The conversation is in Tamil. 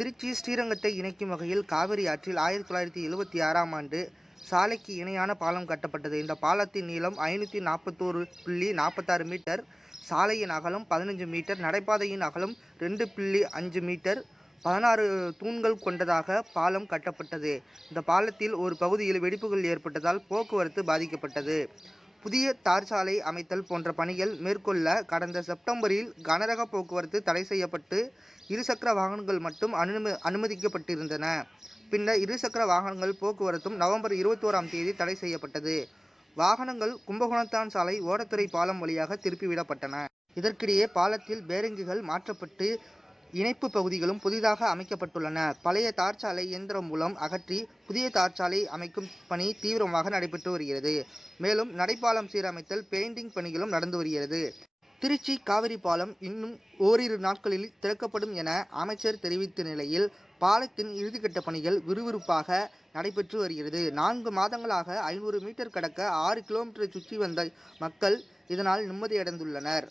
திருச்சி ஸ்ரீரங்கத்தை இணைக்கும் வகையில் காவிரி ஆற்றில் ஆயிரத்தி தொள்ளாயிரத்தி எழுபத்தி ஆறாம் ஆண்டு சாலைக்கு இணையான பாலம் கட்டப்பட்டது. இந்த பாலத்தின் நீளம் ஐநூற்றி நாற்பத்தோரு புள்ளி நாற்பத்தாறு மீட்டர் சாலையின் அகலம் பதினஞ்சு மீட்டர் நடைபாதையின் அகலம் ரெண்டு புள்ளி அஞ்சு மீட்டர் பதினாறு தூண்கள் கொண்டதாக பாலம் கட்டப்பட்டது. இந்த பாலத்தில் ஒரு பகுதியில் வெடிப்புகள் ஏற்பட்டதால் போக்குவரத்து பாதிக்கப்பட்டது. புதிய தார் சாலை அமைத்தல் போன்ற பணிகள் மேற்கொள்ள கடந்த செப்டம்பரில் கனரக போக்குவரத்து தடை செய்யப்பட்டு இருசக்கர வாகனங்கள் மட்டும் அனும அனுமதிக்கப்பட்டிருந்தன. பின்னர் இருசக்கர வாகனங்கள் போக்குவரத்தும் நவம்பர் இருபத்தோராம் தேதி தடை செய்யப்பட்டது. வாகனங்கள் கும்பகோணத்தான் சாலை ஓடத்துறை பாலம் வழியாக திருப்பிவிடப்பட்டன. இதற்கிடையே பாலத்தில் பேரங்குகள் மாற்றப்பட்டு இணைப்பு பகுதிகளும் புதிதாக அமைக்கப்பட்டுள்ளன. பழைய தார்ச்சாலை இயந்திரம் மூலம் அகற்றி புதிய தார்ச்சாலை அமைக்கும் பணி தீவிரமாக நடைபெற்று வருகிறது. மேலும் நடைபாலம் சீரமைத்தல் பெயிண்டிங் பணிகளும் நடந்து வருகிறது. திருச்சி காவிரி பாலம் இன்னும் ஓரிரு நாட்களில் திறக்கப்படும் என அமைச்சர் தெரிவித்த நிலையில் பாலத்தின் இறுதிக்கட்ட பணிகள் விறுவிறுப்பாக நடைபெற்று வருகிறது. நான்கு மாதங்களாக ஐநூறு மீட்டர் கடக்க ஆறு கிலோமீட்டர் சுற்றி வந்த மக்கள் இதனால் நிம்மதியடைந்துள்ளனர்.